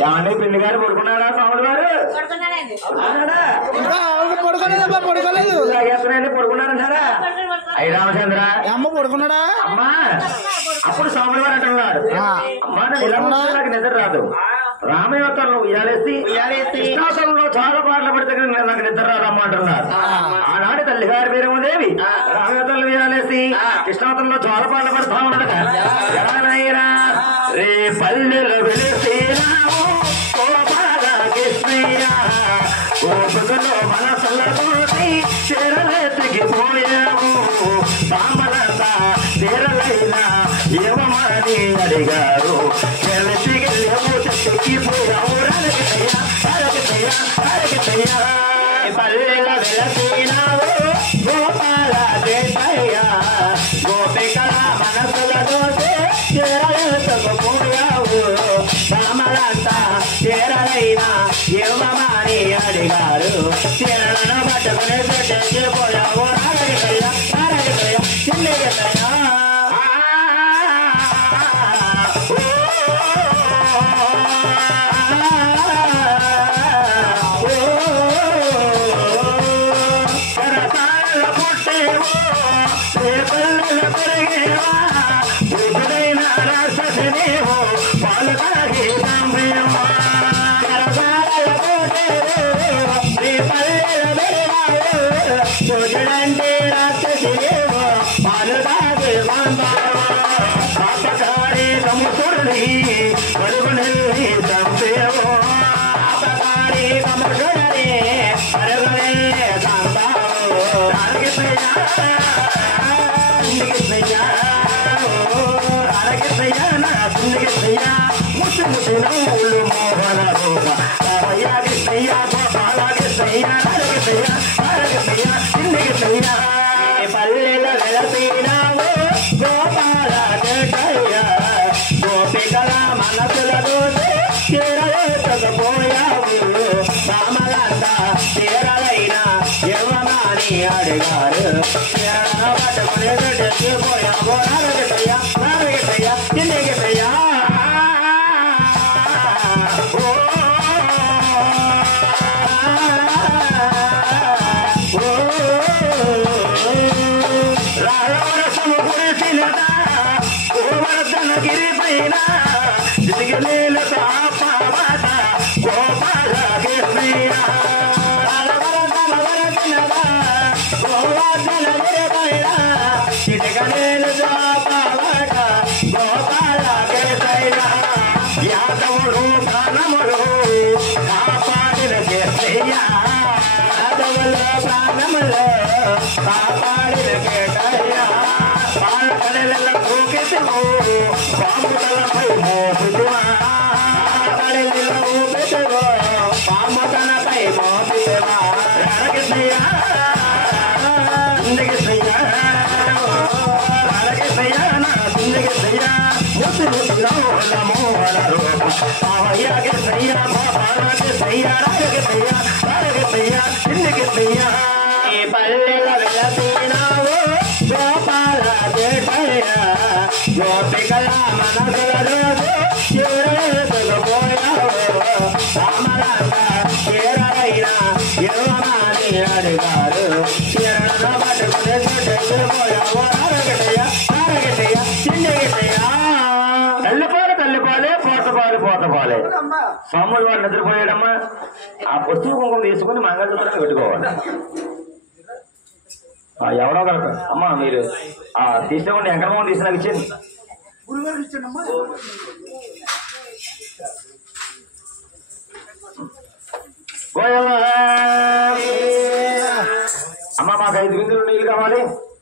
ఏమండి పెళ్లి గారు పడుకున్నాడా స్వాములు గారు? పడుకున్నారంటారా? అయ్యి రామచంద్ర అమ్మ పడుకున్నాడా? అమ్మా అప్పుడు స్వాములు గారు అంటున్నాడు, అమ్మా నాకు నిద్ర రాదు, రామయోత్తరంలో ఉయ్యాలేసి కృష్ణాసనంలో చాలా పాటలు పడితే నాకు నిద్ర రాదమ్మా అంటున్నారు. ఆనాడు తల్లి గారి పేరేమోదేవి రామయోత్తరంలో ఉయ్యాలేసి కృష్ణాసనంలో చాలా పాటలు పడతా ఉన్నదట. ఎలాగైనా రే పల్లెలు వెలిసినాము కోపాల కృష్ణయ్య కోపకులో మనసులతోటి చెరలెత్తికిపోయాము సామలంతా తీరలైనా ఏమని అడిగారు చెల్లెత్తికెళ్ళాము చెక్కిపోయాము పల్లెల వెలసినావు గోపాల కృష్ణయ్య గోపికల మనసులతోటి చెరలెత్తకపోయావు సామలంతా తీరలైనా ఏమని అడిగారు చీరలను పట్టుకుని పెట్టేసిపోయావు చిన్నయ్యా పల్లెల వెలసినావు గోపాల కృష్ణయ్య గోపికల మనసులతో చేరలేకపోయావు సామలంతా తీరలైనా ఎవమని అడిగారు చీరలను పట్టుకుని పెట్టేసిపోయావు నారగిట్టయ్యా చిన్నగిట్టయ్యా గిరిపైన జిగిలేల పాప గోపాల కృష్ణయ్య చిటికలేలు పాప గోపాల కృష్ణయ్య యాదవుడు ప్రాణములు కాపాడిన కృష్ణయ్య యాదవులు ప్రాణములు కాపాడిన కృష్ణయ్య పాలకడల కూకితివో పాముతలపై మోపితివా కడలిలో పెట్టవో పాముతలపై మోపితివా కృష్ణయ్యా కృష్ణయ్యా కృష్ణయ్యా నా కృష్ణయ్యా ముసి ముసిలో మోహన రూప పావయ్యా కృష్ణయ్యా బాబా కృష్ణయ్యా కృష్ణయ్యా కృష్ణయ్యా కృష్ణయ్యా ఈ పల్లెల వెలసినావు గోపాల కృష్ణయ్య గోపికల మనసులతో చేరలేకపోయావు సామలంతా తీరలైనా ఏమని అడిగారు చీరలను పట్టుకుని తల్లిపాలే పోతపాలే సోముడు వాడు నిద్రపోయాడమ్మా. ఆ పసుపు కుంకుమ తీసుకుని మంగళసూత్రం పెట్టుకోవాలి. ఎవరో కనుక అమ్మా మీరు తీసుకోండి. ఎంకరమ్మ తీసి నాకు ఇచ్చేది. గోయమ్మ